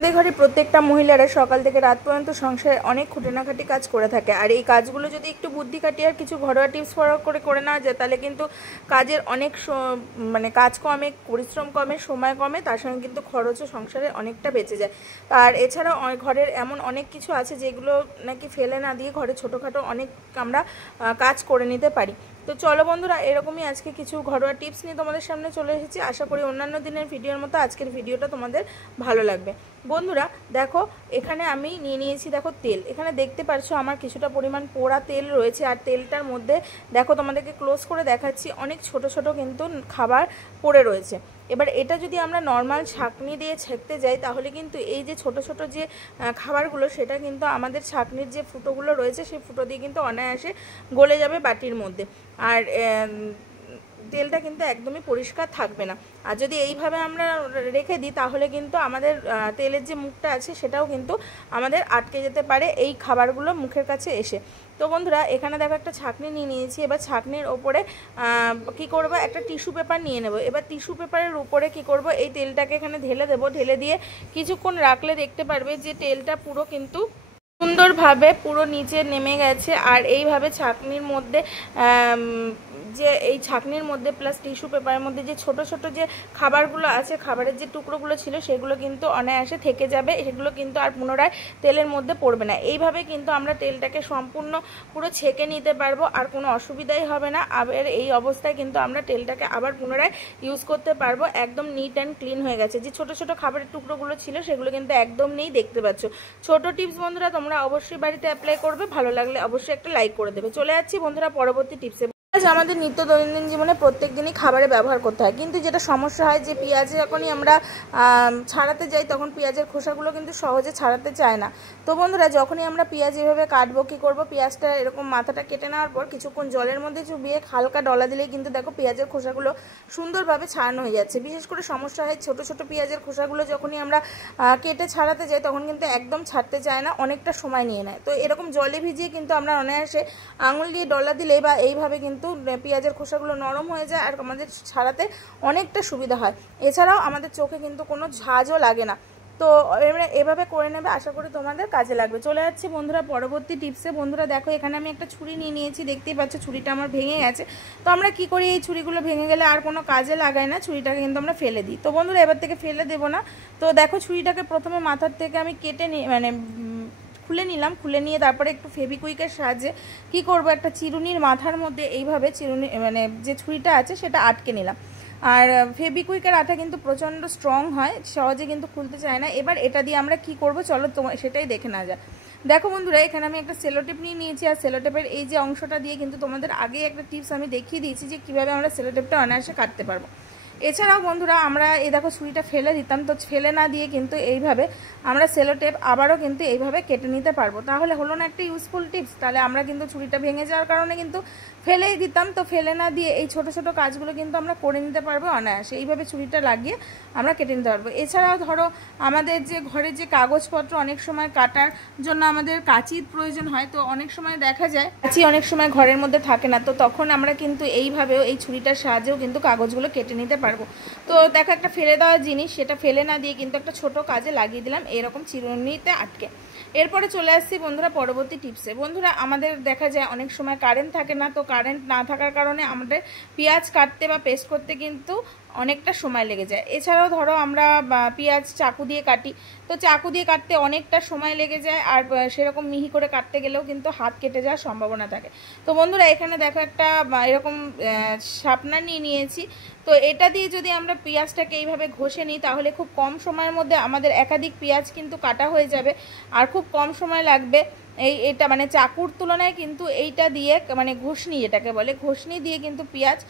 ঘরে প্রত্যেকটা মহিলারা সকাল থেকে রাত পর্যন্ত সংসারে অনেক খুঁটিনাখাটি কাজ করে থাকে। আর এই কাজগুলো যদি একটু বুদ্ধি খাটিয়ে আর কিছু ঘরোয়া টিপস ফলো করে নেওয়া যায়, তাহলে কিন্তু কাজের অনেক কাজ কমে, পরিশ্রম কমে, সময় কমে, তার সঙ্গে কিন্তু খরচও সংসারে অনেকটা বেঁচে যায়। আর এছাড়াও ঘরের এমন অনেক কিছু আছে যেগুলো নাকি ফেলে না দিয়ে ঘরে ছোটোখাটো অনেক আমরা কাজ করে নিতে পারি। তো চলো বন্ধুরা, এরকমই আজকে কিছু ঘরোয়া টিপস নিয়ে তোমাদের সামনে চলে এসেছি। আশা করি অন্যান্য দিনের ভিডিওর মতো আজকের ভিডিওটা তোমাদের ভালো লাগবে। বন্ধুরা দেখো, এখানে আমি নিয়ে নিয়েছি দেখো তেল। এখানে দেখতে পাচ্ছ আমার কিছুটা পরিমাণ পোড়া তেল রয়েছে। আর তেলটার মধ্যে দেখো তোমাদেরকে ক্লোজ করে দেখাচ্ছি, অনেক ছোট ছোট কিন্তু খাবার পড়ে রয়েছে। এবার এটা যদি আমরা নর্মাল ছাঁকনি দিয়ে ছেঁকতে যাই, তাহলে কিন্তু এই যে ছোট ছোট যে খাবারগুলো, সেটা কিন্তু আমাদের ছাঁকনির যে ফুটোগুলো রয়েছে সেই ফুটো দিয়ে কিন্তু অনায়াসে গলে যাবে বাটির মধ্যে। আর তেলটা কিন্তু একদমই পরিষ্কার থাকবে না। আর যদি এইভাবে আমরা রেখে দিই, তাহলে কিন্তু আমাদের তেলের যে মুখটা আছে সেটাও কিন্তু আমাদের আটকে যেতে পারে এই খাবারগুলো মুখের কাছে এসে। তো বন্ধুরা, এখানে দেখো একটা ছাঁকনি নিয়ে নিয়েছি। এবার ছাঁকনির ওপরে কি করব, একটা টিস্যু পেপার নিয়ে নেব। এবার টিস্যু পেপারের উপরে কি করব, এই তেলটাকে এখানে ঢেলে দেবো। ঢেলে দিয়ে কিছুক্ষণ রাখলে দেখতে পারবে যে তেলটা পুরো কিন্তু সুন্দরভাবে পুরো নিচে নেমে গেছে। আর এইভাবে ছাঁকনির মধ্যে যে এই ছাঁকনির মধ্যে প্লাস টিস্যু পেপারের মধ্যে যে ছোট ছোট যে খাবারগুলো আছে, খাবারের যে টুকরোগুলো ছিল, সেগুলো কিন্তু অনায়াসে থেকে যাবে। সেগুলো কিন্তু আর পুনরায় তেলের মধ্যে পড়বে না। এইভাবে কিন্তু আমরা তেলটাকে সম্পূর্ণ পুরো ছেঁকে নিতে পারবো, আর কোনো অসুবিধাই হবে না। আবার এই অবস্থায় কিন্তু আমরা তেলটাকে আবার পুনরায় ইউজ করতে পারবো। একদম নিট অ্যান্ড ক্লিন হয়ে গেছে। যে ছোট ছোট খাবারের টুকরোগুলো ছিল সেগুলো কিন্তু একদম নেই, দেখতে পাচ্ছ। ছোট টিপস বন্ধুরা, তোমরা অবশ্যই বাড়িতে অ্যাপ্লাই করবে। ভালো লাগলে অবশ্যই একটা লাইক করে দেবে। চলে যাচ্ছি বন্ধুরা পরবর্তী টিপসে। আমাদের নিত্য দৈনন্দিন জীবনে প্রত্যেক দিনই খাবারে ব্যবহার করতে হয়, কিন্তু যেটা সমস্যা হয় যে পেঁয়াজ যখনই আমরা ছাড়াতে যাই, তখন পেঁয়াজের খোসাগুলো কিন্তু সহজে ছাড়াতে চায় না। তো বন্ধুরা, যখনই আমরা পেঁয়াজ এভাবে কাটবো, কি করব, পেঁয়াজটা এরকম মাথাটা কেটে নেওয়ার পর কিছুক্ষণ জলের মধ্যে চুবিয়ে হালকা ডলা দিলেই কিন্তু দেখো পেঁয়াজের খোসাগুলো সুন্দরভাবে ছাড়ানো হয়ে যাচ্ছে। বিশেষ করে সমস্যা হয় ছোট ছোট পেঁয়াজের খোসাগুলো যখনই আমরা কেটে ছাড়াতে যাই, তখন কিন্তু একদম ছাড়তে চায় না, অনেকটা সময় নিয়ে নেয়। তো এরকম জলে ভিজিয়ে কিন্তু আমরা অনায়াসে আঙুল দিয়ে ডলা দিলেই বা এইভাবে কিন্তু পেঁয়াজের খোসাগুলো নরম হয়ে যায়, আর আমাদের ছাড়াতে অনেকটা সুবিধা হয়। এছাড়াও আমাদের চোখে কিন্তু কোনো ঝাঁজও লাগে না। তো এভাবে করে নেবে, আশা করি তোমাদের কাজে লাগবে। চলে যাচ্ছি বন্ধুরা পরবর্তী টিপসে। বন্ধুরা দেখো, এখানে আমি একটা ছুরি নিয়ে নিয়েছি। দেখতেই পাচ্ছ ছুরিটা আমার ভেঙে গেছে। তো আমরা কি করি, এই ছুরিগুলো ভেঙে গেলে আর কোনো কাজে লাগাই না, ছুরিটাকে কিন্তু আমরা ফেলে দিই। তো বন্ধুরা, এবার থেকে ফেলে দেবো না। তো দেখো, ছুরিটাকে প্রথমে মাথার থেকে আমি কেটে খুলে নিলাম। খুলে নিয়ে তারপরে একটু ফেভিকুইকের সাহায্যে কি করব, একটা চিরুনির মাথার মধ্যে এইভাবে চিরুনি যে ছুরিটা আছে সেটা আটকে নিলাম। আর ফেভিকুইকের আঠা কিন্তু প্রচণ্ড স্ট্রং হয়, সহজে কিন্তু খুলতে চায় না। এবার এটা দিয়ে আমরা কি করব, চলো সেটাই দেখে না যায়। দেখো বন্ধুরা, এখানে আমি একটা সেলোটেপ নিয়ে নিয়েছি। আর সেলোটেপের এই যে অংশটা দিয়ে কিন্তু তোমাদের আগে একটা টিপস আমি দেখিয়ে দিয়েছি যে কীভাবে আমরা সেলোটেপটা অনায়াসে কাটতে পারবো। এছাড়াও বন্ধুরা, আমরা এই দেখো ছুরিটা ফেলে দিতাম, তো ফেলে না দিয়ে কিন্তু এইভাবে আমরা সেলোটেপ আবারও কিন্তু এইভাবে কেটে নিতে পারবো। তাহলে হলো না একটা ইউজফুল টিপস। তাহলে আমরা কিন্তু ছুরিটা ভেঙে যাওয়ার কারণে কিন্তু ফেলেই দিতাম, তো ফেলে না দিয়ে এই ছোট ছোট কাজগুলো কিন্তু আমরা করে নিতে পারবো অনায়াসে। এইভাবে ছুরিটা লাগিয়ে আমরা কেটে নিতে পারবো। এছাড়াও ধরো, আমাদের যে ঘরে যে কাগজপত্র অনেক সময় কাটার জন্য আমাদের কাঁচির প্রয়োজন হয়, তো অনেক সময় দেখা যায় কাঁচি অনেক সময় ঘরের মধ্যে থাকে না, তো তখন আমরা কিন্তু এইভাবেও এই ছুরিটার সাহায্যেও কিন্তু কাগজগুলো কেটে নিতে পারবো। তো দেখো, একটা ফেলে দেওয়া জিনিস, সেটা ফেলে না দিয়ে কিন্তু একটা ছোট কাজে লাগিয়ে দিলাম এরকম চিরুনিতে আটকে। এরপরে চলে আসছি বন্ধুরা পরবর্তী টিপসে। বন্ধুরা, আমাদের দেখা যায় অনেক সময় কারেন্ট থাকে না, তো কারেন্ট না থাকার কারণে আমাদের পেঁয়াজ কাটতে বা পেস্ট করতে কিন্তু অনেকটা সময় লেগে যায়। এছাড়াও ধরো, আমরা পেঁয়াজ চাকু দিয়ে কাটি, তো চাকু দিয়ে কাটতে অনেকটা সময় লেগে যায়, আর সেরকম মিহি করে কাটতে গেলেও কিন্তু হাত কেটে যাওয়ার সম্ভাবনা থাকে। তো বন্ধুরা, এখানে দেখো একটা এরকম শার্পনার নিয়ে নিয়েছি। তো এটা দিয়ে যদি আমরা পেঁয়াজটাকে এইভাবে ঘষে নিই, তাহলে খুব কম সময়ের মধ্যে আমাদের একাধিক পেঁয়াজ কিন্তু কাটা হয়ে যাবে, আর খুব কম সময় লাগবে। এটা চাকুর তুলনায় কিন্তু এইটা দিয়ে ঘষনি, যেটাকে বলে ঘষনি দিয়ে কিন্তু পেঁয়াজ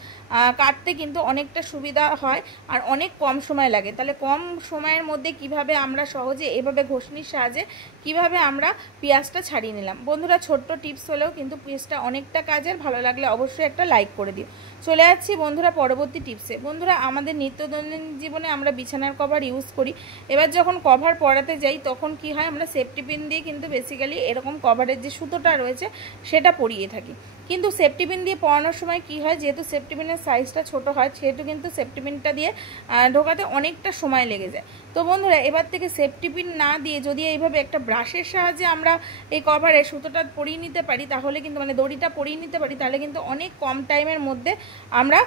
কাটতে কিন্তু অনেকটা সুবিধা হয়, আর অনেক কম সময় লাগে। তাহলে কম সময়ের মধ্যে কিভাবে আমরা সহজে এভাবে ঘষনির সাহায্যে কিভাবে আমরা পেঁয়াজটা ছাড়িয়ে নিলাম। বন্ধুরা, ছোট্ট টিপস হলেও কিন্তু পেঁয়াজটা অনেকটা কাজের। ভালো লাগলে অবশ্যই একটা লাইক করে দিও। চলে যাচ্ছি বন্ধুরা পরবর্তী টিপসে। বন্ধুরা, আমাদের নিত্য দৈনন্দিন জীবনে আমরা বিছানার কভার ইউজ করি। এবার যখন কভার পরাতে যাই, তখন কি হয়, আমরা সেফটি পিন দিয়ে কিন্তু বেসিক্যালি এরকম কভারের যে সুতোটা রয়েছে সেটা পরিয়ে থাকি। কিন্তু সেফটি পিন দিয়ে পরানোর সময় কি হয়, যেহেতু সেফটি পিনের সাইজটা ছোট হয়, সেহেতু কিন্তু সেফটি পিনটা দিয়ে ঢোকাতে অনেকটা সময় লেগে যায়। তো তো বন্ধুরা এবার থেকে সেফটি পিন না দিয়ে যদি এইভাবে একটা ব্রাশের সাহায্যে আমরা এই কভারে সুতোটা পরিয়ে নিতে পারি, তাহলে কিন্তু মানে দড়িটা পরিয়ে নিতে পারি, তাহলে কিন্তু অনেক কম টাইমের মধ্যে আমরা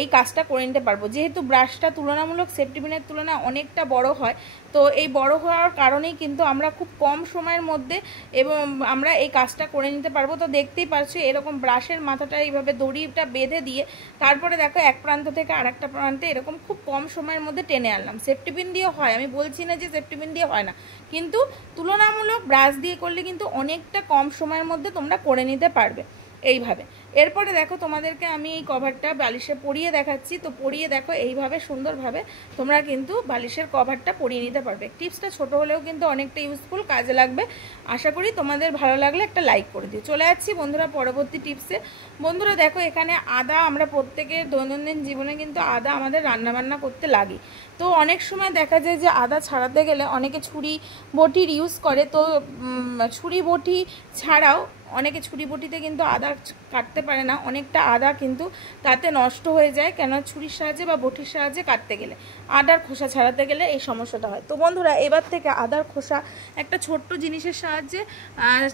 এই কাজটা করে নিতে পারবো। যেহেতু ব্রাশটা তুলনামূলক সেফটি পিনের তুলনায় অনেকটা বড় হয়, তো এই বড় হওয়ার কারণেই কিন্তু আমরা খুব কম সময়ের মধ্যে এবং আমরা এই কাজটা করে নিতে পারবো। তো দেখতেই পাচ্ছি এরকম ব্রাশের মাথাটা এইভাবে দড়িটা বেঁধে দিয়ে তারপরে দেখো এক প্রান্ত থেকে আরেকটা প্রান্তে এরকম খুব কম সময়ের মধ্যে টেনে আনলাম। সেফটি পিন দিয়ে হয়, আমি বলছি না যে সেফটি পিন দিয়ে হয় না, কিন্তু তুলনামূলক ব্রাশ দিয়ে করলে কিন্তু অনেকটা কম সময়ের মধ্যে তোমরা করে নিতে পারবে এইভাবে। এরপরে দেখো তোমাদেরকে আমি এই কভারটা বালিশে পরিয়ে দেখাচ্ছি। তো পরিয়ে দেখো এইভাবে সুন্দরভাবে তোমরা কিন্তু বালিশের কভারটা পরিয়ে নিতে পারবে। টিপসটা ছোট হলেও কিন্তু অনেকটা ইউজফুল, কাজে লাগবে। আশা করি তোমাদের ভালো লাগলে একটা লাইক করে দিও। চলে যাচ্ছি বন্ধুরা পরবর্তী টিপসে। বন্ধুরা দেখো এখানে আদা, আমরা প্রত্যেকের দৈনন্দিন জীবনে কিন্তু আদা আমাদের রান্নাবান্না করতে লাগে। তো অনেক সময় দেখা যায় যে আদা ছাড়াতে গেলে অনেকে ছুরি বটির ইউজ করে। তো ছুরি বটি ছাড়াও অনেকে ছুরি বটিতে কিন্তু আদা কাটতে পারে না, অনেকটা আদা কিন্তু তাতে নষ্ট হয়ে যায়, কেন ছুরির সাহায্যে বা বটির সাহায্যে কাটতে গেলে, আদার খোসা ছাড়াতে গেলে এই সমস্যাটা হয়। তো বন্ধুরা এবার থেকে আদার খোসা একটা ছোট্ট জিনিসের সাহায্যে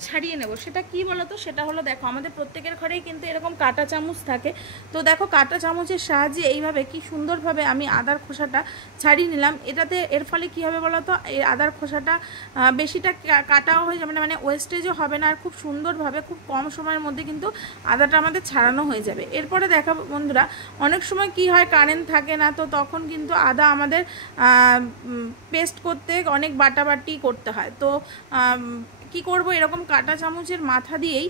ছাড়িয়ে নেব। সেটা কি বলো তো? সেটা হলো দেখো আমাদের প্রত্যেকের ঘরেই কিন্তু এরকম কাঁটা চামচ থাকে। তো দেখো কাঁটা চামচের সাহায্যে এইভাবে কি সুন্দরভাবে আমি আদার খোসাটা ছাড়িয়ে নিলাম। এর ফলে কি হবে বলো তো? এই আদার খোসাটা বেশিটা কাটাও হয়ে যাবে না, মানে ওয়েস্টেজও হবে না, আর খুব সুন্দরভাবে খুব কম সময়ের মধ্যে কিন্তু আদাটা আমাদের ছাড়ানো হয়ে যাবে। এরপরে দেখা বন্ধুরা অনেক সময় কি হয়, কারেন্ট থাকে না, তো তখন কিন্তু আদা আমাদের পেস্ট করতে অনেক বাটাবাটি করতে হয়। তো কি করব, এরকম কাঁটা চামচের মাথা দিয়েই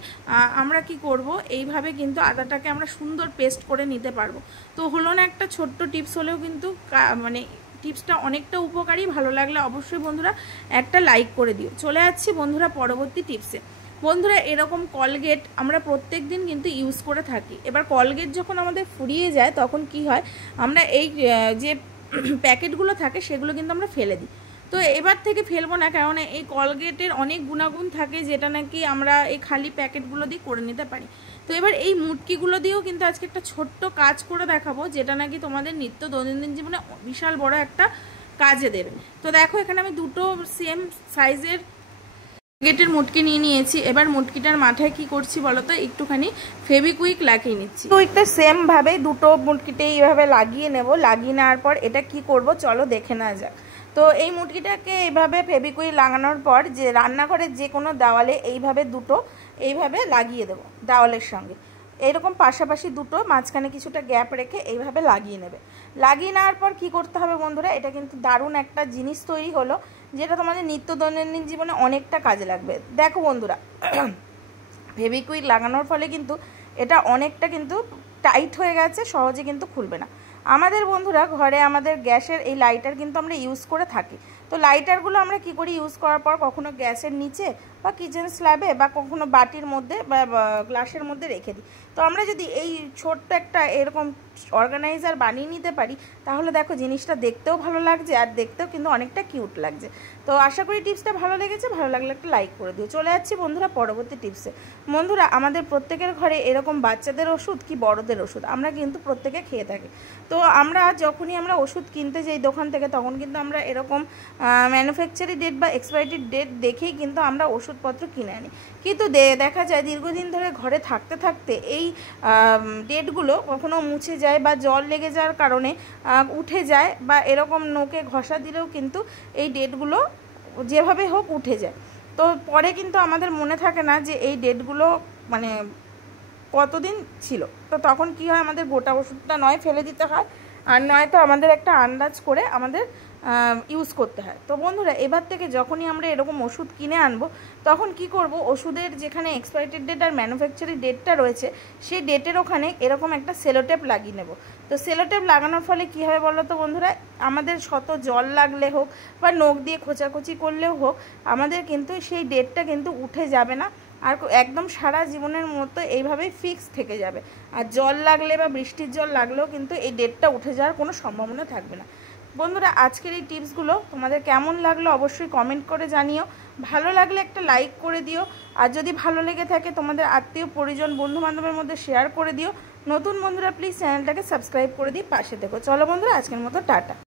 আমরা কি করব, এইভাবে কিন্তু আদাটাকে আমরা সুন্দর পেস্ট করে নিতে পারবো। তো হলো না একটা ছোট্ট টিপস, হলেও কিন্তু মানে টিপসটা অনেকটা উপকারী। ভালো লাগলে অবশ্যই বন্ধুরা একটা লাইক করে দিও। চলে যাচ্ছি বন্ধুরা পরবর্তী টিপসে। বন্ধুরা এরকম কলগেট আমরা প্রত্যেক দিন কিন্তু ইউজ করে থাকি। এবার কলগেট যখন আমাদের ফুরিয়ে যায় তখন কি হয়, আমরা এই যে প্যাকেটগুলো থাকে সেগুলো কিন্তু আমরা ফেলে দিই। তো এবার থেকে ফেলবো না, কারণ এই কলগেটের অনেক গুণাগুণ থাকে যেটা নাকি আমরা এই খালি প্যাকেটগুলো দিয়ে করে নিতে পারি। তো এবার এই মুটকিগুলো দিয়েও কিন্তু আজকে একটা ছোট্ট কাজ করে দেখাবো, যেটা নাকি তোমাদের নিত্য দৈনন্দিন জীবনে বিশাল বড় একটা কাজে দেবে। তো দেখো এখানে আমি দুটো সেম সাইজের গেটের মুটকি নিয়ে নিয়েছি। এবার মুটকিটার মাথায় কি করছি বলো তো, একটুখানি ফেভিকুইক লাগিয়ে নিচ্ছি। কুইকটা সেম ভাবে দুটো মুটকিতে এইভাবে লাগিয়ে নেব। লাগিয়ে নেওয়ার পর এটা কি করব চলো দেখে নেওয়া যাক। তো এই মুটকিটাকে এইভাবে ফেভিকুইক লাগানোর পর যে রান্নাঘরের যে কোনো দেওয়ালে এইভাবে দুটো এইভাবে লাগিয়ে দেব দেওয়ালের সঙ্গে। এইরকম পাশাপাশি দুটো, মাঝখানে কিছুটা গ্যাপ রেখে এইভাবে লাগিয়ে নেবে। লাগিয়ে নেওয়ার পর কি করতে হবে বন্ধুরা, এটা কিন্তু দারুণ একটা জিনিস তৈরি হলো, যেটা তোমাদের নিত্য দৈনন্দিন জীবনে অনেকটা কাজে লাগবে। দেখো বন্ধুরা ফেভিকুইক লাগানোর ফলে কিন্তু এটা অনেকটা কিন্তু টাইট হয়ে গেছে, সহজে কিন্তু খুলবে না। আমাদের বন্ধুরা ঘরে আমাদের গ্যাসের এই লাইটার কিন্তু আমরা ইউজ করে থাকি। তো লাইটারগুলো আমরা কি করি, ইউজ করার পর কখনো গ্যাসের নিচে বা কিচেন স্ল্যাবে বা কখনো বাটির মধ্যে বা গ্লাসের মধ্যে রেখে দিই। তো আমরা যদি এই ছোট্ট একটা এরকম অর্গানাইজার বানিয়ে নিতে পারি, তাহলে দেখো জিনিসটা দেখতেও ভালো লাগছে আর দেখতেও কিন্তু অনেকটা কিউট লাগছে। তো আশা করি টিপসটা ভালো লেগেছে, ভালো লাগলে একটা লাইক করে দিও। চলে যাচ্ছি বন্ধুরা পরবর্তী টিপসে। বন্ধুরা আমাদের প্রত্যেকের ঘরে এরকম বাচ্চাদের ওষুধ কি বড়দের ওষুধ আমরা কিন্তু প্রত্যেকে খেয়ে থাকি। তো আমরা যখনই আমরা ওষুধ কিনতে যাই দোকান থেকে, তখন কিন্তু আমরা এরকম ম্যানুফ্যাকচারি ডেট বা এক্সপায়ারি ডেট দেখেই কিন্তু আমরা ওষুধপত্র কিনে আনি। কিন্তু দেখা যায় দীর্ঘদিন ধরে ঘরে থাকতে থাকতে এই ডেটগুলো কখনো মুছে যায় বা জল লেগে যাওয়ার কারণে উঠে যায়, বা এরকম নোকে ঘষা দিলেও কিন্তু এই ডেটগুলো যেভাবে হোক উঠে যায়। তো পরে কিন্তু আমাদের মনে থাকে না যে এই ডেটগুলো মানে কতদিন ছিল। তো তখন কি হয়, আমাদের গোটা ওষুধটা নয় ফেলে দিতে হয়, আর নয়তো আমাদের একটা আন্দাজ করে আমাদের ইউজ করতে হয়। তো বন্ধুরা এবার থেকে যখনই আমরা এরকম ওষুধ কিনে আনবো, তখন কি করব, ওষুধের যেখানে এক্সপায়ারি ডেট আর ম্যানুফ্যাকচারি ডেটটা রয়েছে সেই ডেটের ওখানে এরকম একটা সেলোটেপ লাগিয়ে নেব। তো সেলোটেপ লাগানোর ফলে কি হবে বলো তো বন্ধুরা, আমাদের শত জল লাগলে হোক বা নখ দিয়ে খোঁচাখুচি করলেও হোক, আমাদের কিন্তু সেই ডেটটা কিন্তু উঠে যাবে না, আর একদম সারা জীবনের মতো এইভাবেই ফিক্স থেকে যাবে। আর জল লাগলে বা বৃষ্টির জল লাগলেও কিন্তু এই ডেটটা উঠে যাওয়ার কোনো সম্ভাবনা থাকবে না। বন্ধুরা আজকের এই টিপসগুলো তোমাদের কেমন লাগলো অবশ্যই কমেন্ট করে জানিও। ভালো লাগলে একটা লাইক করে দিও, আর যদি ভালো লেগে থাকে তোমাদের আত্মীয় পরিজন বন্ধু বান্ধবের মধ্যে শেয়ার করে দিও। নতুন বন্ধুরা প্লিজ চ্যানেলটাকে সাবস্ক্রাইব করে দিয়ে পাশে দেখো। চলো বন্ধুরা আজকের মতো টাটা।